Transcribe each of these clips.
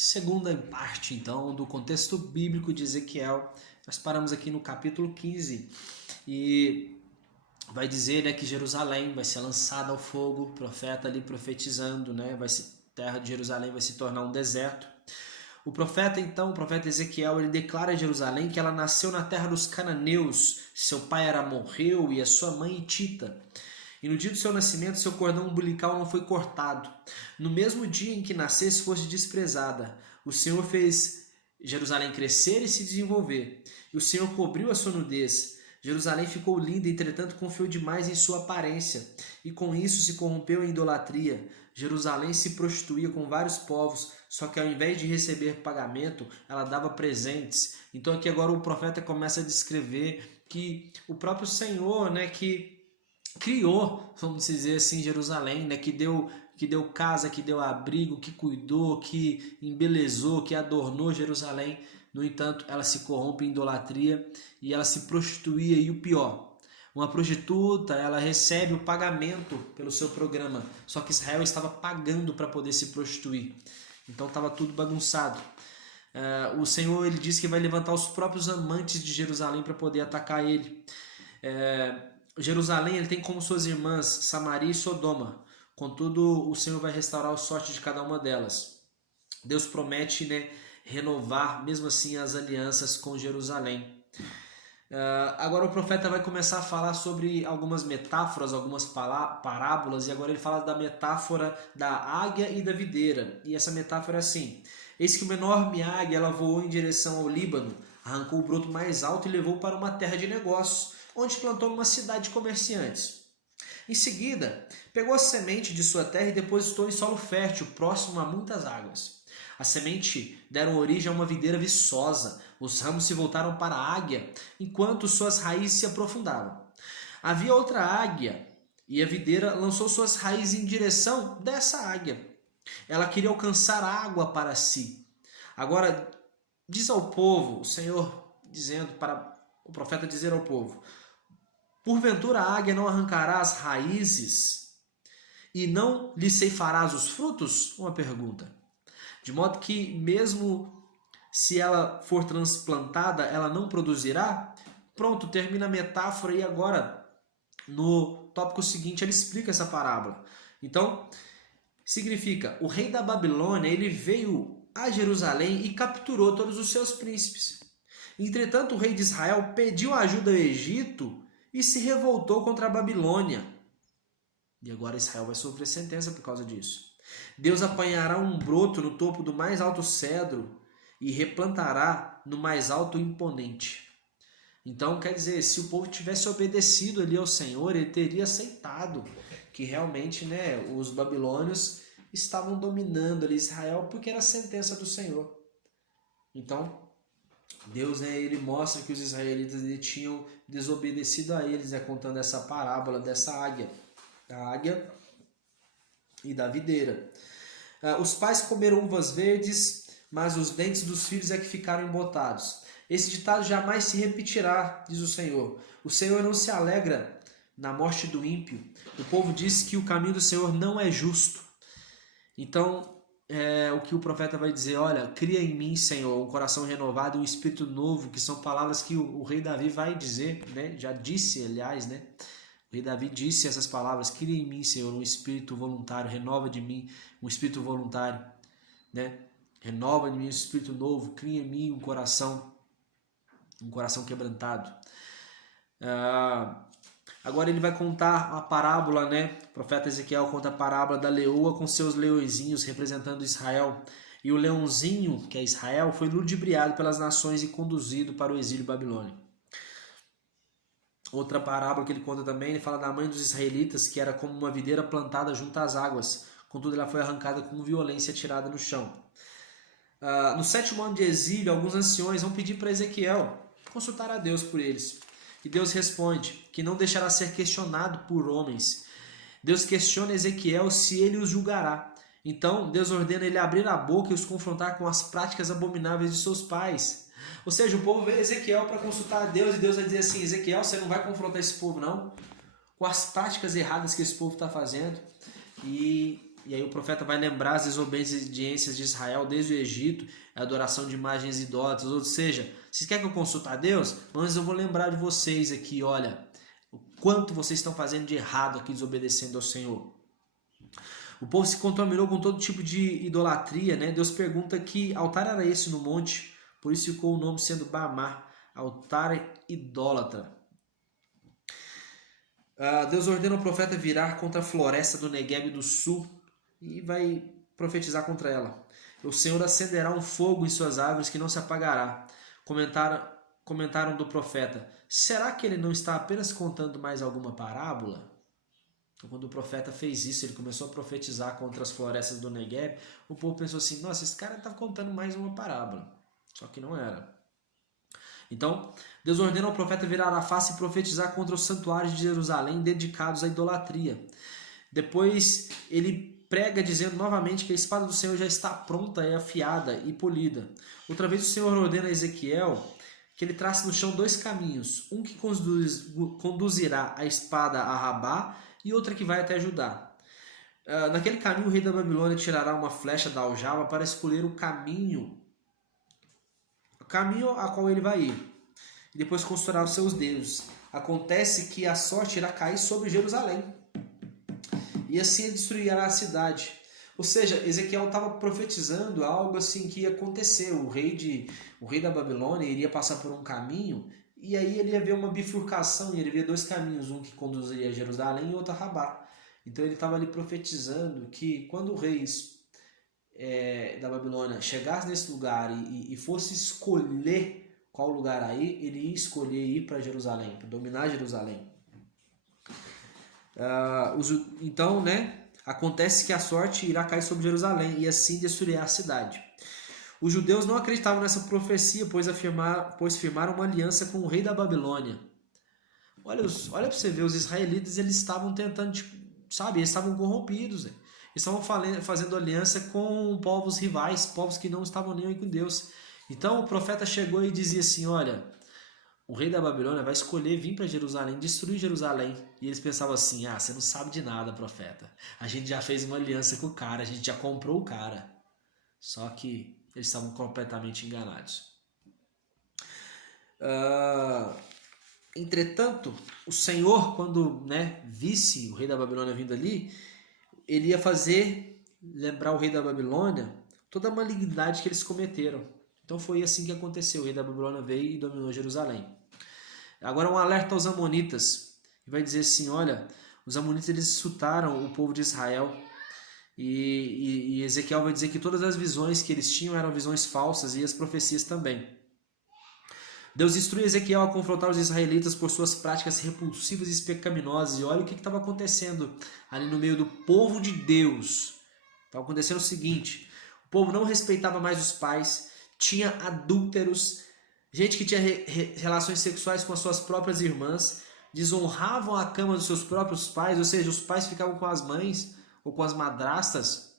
Segunda parte, então, do contexto bíblico de Ezequiel. Nós paramos aqui no capítulo 15 e vai dizer, né, que Jerusalém vai ser lançada ao fogo, o profeta ali profetizando, né, a terra de Jerusalém vai se tornar um deserto. O profeta, então, o profeta Ezequiel, ele declara a Jerusalém que ela nasceu na terra dos cananeus, seu pai era amorreu e a sua mãe hitita. E no dia do seu nascimento, seu cordão umbilical não foi cortado. No mesmo dia em que nascesse, fosse desprezada. O Senhor fez Jerusalém crescer e se desenvolver. E o Senhor cobriu a sua nudez. Jerusalém ficou linda, entretanto confiou demais em sua aparência. E com isso se corrompeu em idolatria. Jerusalém se prostituía com vários povos, só que ao invés de receber pagamento, ela dava presentes. Então aqui agora o profeta começa a descrever que o próprio Senhor, né, que criou, vamos dizer assim, Jerusalém, né, que deu casa, que deu abrigo, que cuidou, que embelezou, que adornou Jerusalém. No entanto, ela se corrompe em idolatria e ela se prostituía. E o pior, uma prostituta, ela recebe o pagamento pelo seu programa, só que Israel estava pagando para poder se prostituir. Então estava tudo bagunçado. O Senhor, ele diz que vai levantar os próprios amantes de Jerusalém para poder atacar ele. Jerusalém, ele tem como suas irmãs Samaria e Sodoma. Contudo, o Senhor vai restaurar a sorte de cada uma delas. Deus promete, né, renovar, mesmo assim, as alianças com Jerusalém. Agora o profeta vai começar a falar sobre algumas metáforas, algumas parábolas, e agora ele fala da metáfora da águia e da videira. E essa metáfora é assim: eis que uma enorme águia, ela voou em direção ao Líbano, arrancou o broto mais alto e levou para uma terra de negócios, onde plantou uma cidade de comerciantes. Em seguida, pegou a semente de sua terra e depositou em solo fértil, próximo a muitas águas. A semente deram origem a uma videira viçosa. Os ramos se voltaram para a águia, enquanto suas raízes se aprofundavam. Havia outra águia, e a videira lançou suas raízes em direção dessa águia. Ela queria alcançar água para si. Agora, diz ao povo, o Senhor dizendo para o profeta dizer ao povo: porventura a águia não arrancará as raízes e não lhe ceifarás os frutos? Uma pergunta. De modo que mesmo se ela for transplantada, ela não produzirá? Pronto, termina a metáfora e agora no tópico seguinte ele explica essa parábola. Então, significa, o rei da Babilônia, ele veio a Jerusalém e capturou todos os seus príncipes. Entretanto, o rei de Israel pediu ajuda ao Egito e se revoltou contra a Babilônia. E agora Israel vai sofrer sentença por causa disso. Deus apanhará um broto no topo do mais alto cedro e replantará no mais alto imponente. Então, quer dizer, se o povo tivesse obedecido ali ao Senhor, ele teria aceitado que realmente, né, os babilônios estavam dominando ali Israel, porque era a sentença do Senhor. Então, Deus, né, ele mostra que os israelitas tinham desobedecido a eles, né, contando essa parábola dessa águia, da águia e da videira. Os pais comeram uvas verdes, mas os dentes dos filhos é que ficaram embotados. Esse ditado jamais se repetirá, diz o Senhor. O Senhor não se alegra na morte do ímpio. O povo diz que o caminho do Senhor não é justo. Então, o que o profeta vai dizer: olha, cria em mim, Senhor, um coração renovado e um espírito novo, que são palavras que o rei Davi vai dizer, né? Já disse, aliás, né? O rei Davi disse essas palavras: cria em mim, Senhor, um espírito voluntário, renova de mim um espírito voluntário, né? Renova de mim um espírito novo, cria em mim um coração quebrantado. Agora ele vai contar a parábola, né? O profeta Ezequiel conta a parábola da leoa com seus leõezinhos representando Israel. E o leãozinho, que é Israel, foi ludibriado pelas nações e conduzido para o exílio babilônico. Outra parábola que ele conta também, ele fala da mãe dos israelitas, que era como uma videira plantada junto às águas. Contudo, ela foi arrancada com violência, tirada no chão. No 7º ano de exílio, alguns anciões vão pedir para Ezequiel consultar a Deus por eles. E Deus responde que não deixará ser questionado por homens. Deus questiona Ezequiel se ele os julgará. Então, Deus ordena ele abrir a boca e os confrontar com as práticas abomináveis de seus pais. Ou seja, o povo vê Ezequiel para consultar a Deus e Deus vai dizer assim: Ezequiel, você não vai confrontar esse povo não, com as práticas erradas que esse povo está fazendo. E E aí o profeta vai lembrar as desobediências de Israel desde o Egito, a adoração de imagens idólatras. Ou seja, vocês querem que eu consulte a Deus? Mas eu vou lembrar de vocês aqui, olha, o quanto vocês estão fazendo de errado aqui, desobedecendo ao Senhor. O povo se contaminou com todo tipo de idolatria, né? Deus pergunta que altar era esse no monte, por isso ficou o nome sendo Bamá, altar idólatra. Deus ordena o profeta virar contra a floresta do Negueb do sul e vai profetizar contra ela. O Senhor acenderá um fogo em suas árvores que não se apagará. Comentaram do profeta: será que ele não está apenas contando mais alguma parábola? Então, quando o profeta fez isso, ele começou a profetizar contra as florestas do Negueb, o povo pensou assim: nossa, esse cara está contando mais uma parábola. Só que não era. Então, Deus ordena ao profeta virar a face e profetizar contra os santuários de Jerusalém dedicados à idolatria. Depois, ele prega dizendo novamente que a espada do Senhor já está pronta e afiada e polida. Outra vez o Senhor ordena a Ezequiel que ele trace no chão 2 caminhos, um que conduzirá a espada a Rabá e outra que vai até Judá. Naquele caminho o rei da Babilônia tirará uma flecha da aljava para escolher o caminho a qual ele vai ir, e depois consultará os seus deuses. Acontece que a sorte irá cair sobre Jerusalém, e assim ele destruirá a cidade. Ou seja, Ezequiel estava profetizando algo assim que ia acontecer. O rei da Babilônia iria passar por um caminho, e aí ele ia ver uma bifurcação, e ele via 2 caminhos, um que conduziria a Jerusalém e outro a Rabá. Então ele estava ali profetizando que quando o rei da Babilônia chegasse nesse lugar e fosse escolher qual lugar aí, ele ia escolher ir para Jerusalém, para dominar Jerusalém. Então, né, acontece que a sorte irá cair sobre Jerusalém e assim destruirá a cidade. Os judeus não acreditavam nessa profecia, pois firmaram uma aliança com o rei da Babilônia. Olha para você ver, os israelitas eles estavam tentando, sabe, eles estavam corrompidos, né? Estavam fazendo aliança com povos rivais, povos que não estavam nem aí com Deus. Então o profeta chegou e dizia assim: olha, o rei da Babilônia vai escolher vir para Jerusalém, destruir Jerusalém. E eles pensavam assim: ah, você não sabe de nada, profeta. A gente já fez uma aliança com o cara, a gente já comprou o cara. Só que eles estavam completamente enganados. Entretanto, o Senhor, quando visse o rei da Babilônia vindo ali, ele ia lembrar o rei da Babilônia toda a malignidade que eles cometeram. Então foi assim que aconteceu. O rei da Babilônia veio e dominou Jerusalém. Agora um alerta aos amonitas. Vai dizer assim: olha, os amonitas eles insultaram o povo de Israel. E Ezequiel vai dizer que todas as visões que eles tinham eram visões falsas e as profecias também. Deus instrui Ezequiel a confrontar os israelitas por suas práticas repulsivas e pecaminosas. E olha o que estava acontecendo ali no meio do povo de Deus. Estava acontecendo o seguinte: o povo não respeitava mais os pais, tinha adúlteros, gente que tinha relações sexuais com as suas próprias irmãs, desonravam a cama dos seus próprios pais, ou seja, os pais ficavam com as mães ou com as madrastas.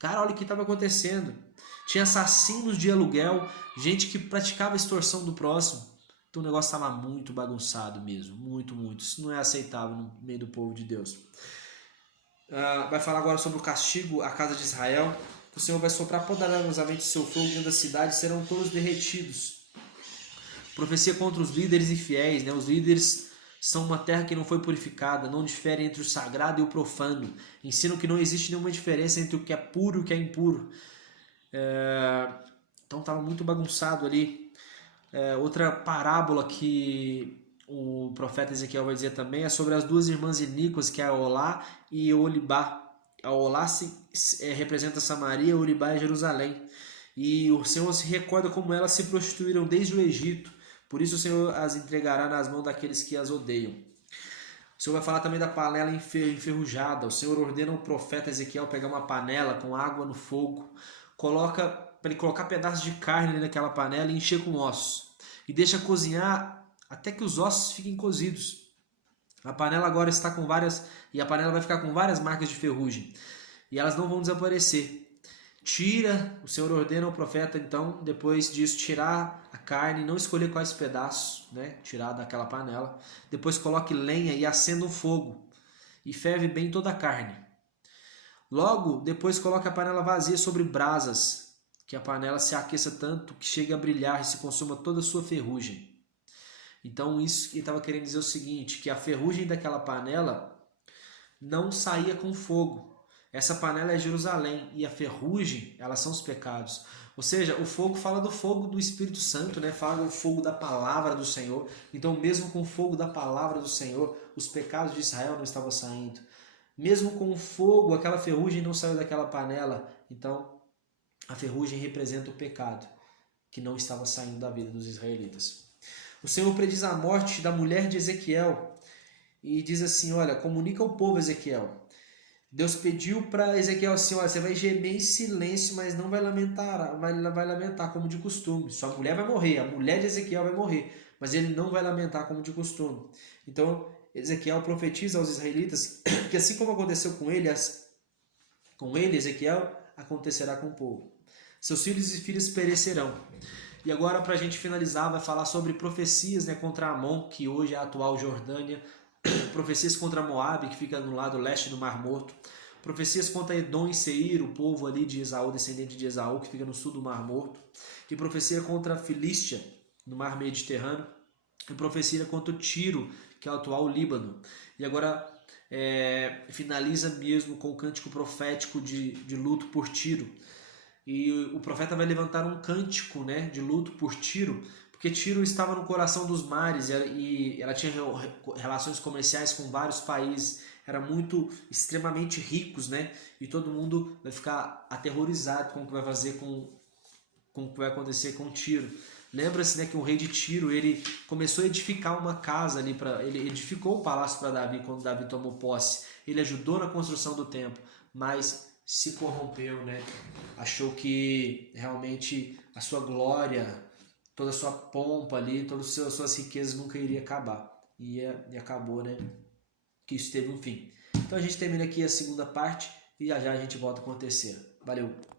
Cara, olha o que estava acontecendo. Tinha assassinos de aluguel, gente que praticava extorsão do próximo. Então o negócio estava muito bagunçado mesmo, muito, muito. Isso não é aceitável no meio do povo de Deus. Vai falar agora sobre o castigo à casa de Israel. O Senhor vai soprar poderosamente seu fogo dentro da cidade, serão todos derretidos. Profecia contra os líderes infiéis, né? Os líderes são uma terra que não foi purificada, não difere entre o sagrado e o profano. Ensinam que não existe nenhuma diferença entre o que é puro e o que é impuro. Então estava muito bagunçado ali. Outra parábola que o profeta Ezequiel vai dizer também é sobre as 2 irmãs iníquas, que é a Olá e Olibá. A Olá representa Samaria, Olibá é Jerusalém. E o Senhor se recorda como elas se prostituíram desde o Egito. Por isso o Senhor as entregará nas mãos daqueles que as odeiam. O Senhor vai falar também da panela enferrujada. O Senhor ordena ao profeta Ezequiel pegar uma panela com água no fogo, para ele colocar pedaços de carne naquela panela e encher com ossos. E deixa cozinhar até que os ossos fiquem cozidos. A panela agora está com a panela vai ficar com várias marcas de ferrugem. E elas não vão desaparecer. O Senhor ordena ao profeta, então, depois disso, tirar a carne, não escolher quais pedaços, tirar daquela panela. Depois coloque lenha e acenda um fogo. E ferve bem toda a carne. Logo, depois coloque a panela vazia sobre brasas, que a panela se aqueça tanto que chegue a brilhar e se consuma toda a sua ferrugem. Então isso ele estava querendo dizer o seguinte, que a ferrugem daquela panela não saía com fogo. Essa panela é Jerusalém e a ferrugem, elas são os pecados. Ou seja, o fogo fala do fogo do Espírito Santo, né? Fala do fogo da palavra do Senhor. Então, mesmo com o fogo da palavra do Senhor, os pecados de Israel não estavam saindo. Mesmo com o fogo, aquela ferrugem não saiu daquela panela. Então, a ferrugem representa o pecado que não estava saindo da vida dos israelitas. O Senhor prediz a morte da mulher de Ezequiel e diz assim, olha, comunica ao povo, Ezequiel. Deus pediu para Ezequiel assim, olha, você vai gemer em silêncio, mas não vai lamentar como de costume. Sua mulher vai morrer, a mulher de Ezequiel vai morrer, mas ele não vai lamentar como de costume. Então, Ezequiel profetiza aos israelitas que assim como aconteceu com ele, Ezequiel, acontecerá com o povo. Seus filhos e filhas perecerão. E agora, para a gente finalizar, vai falar sobre profecias, né, contra Amon, que hoje é a atual Jordânia, profecias contra Moabe, que fica no lado leste do Mar Morto, profecias contra Edom e Seir, o povo ali de Esaú, descendente de Esaú, que fica no sul do Mar Morto, e profecia contra a Filístia, no Mar Mediterrâneo, e profecia contra Tiro, que é o atual Líbano. E agora finaliza mesmo com o cântico profético de luto por Tiro. E o profeta vai levantar um cântico, né, de luto por Tiro, porque Tiro estava no coração dos mares e ela tinha relações comerciais com vários países, era muito, extremamente ricos, né? E todo mundo vai ficar aterrorizado com o que vai fazer com o que vai acontecer com Tiro. Lembra-se, né, que o rei de Tiro, ele começou a edificar uma casa ali ele edificou o palácio para Davi quando Davi tomou posse. Ele ajudou na construção do templo, mas se corrompeu, né? Achou que realmente a sua glória, toda a sua pompa ali, todas as suas riquezas nunca iria acabar. E acabou, né? Que isso teve um fim. Então a gente termina aqui a segunda parte e já já a gente volta com a terceira. Valeu!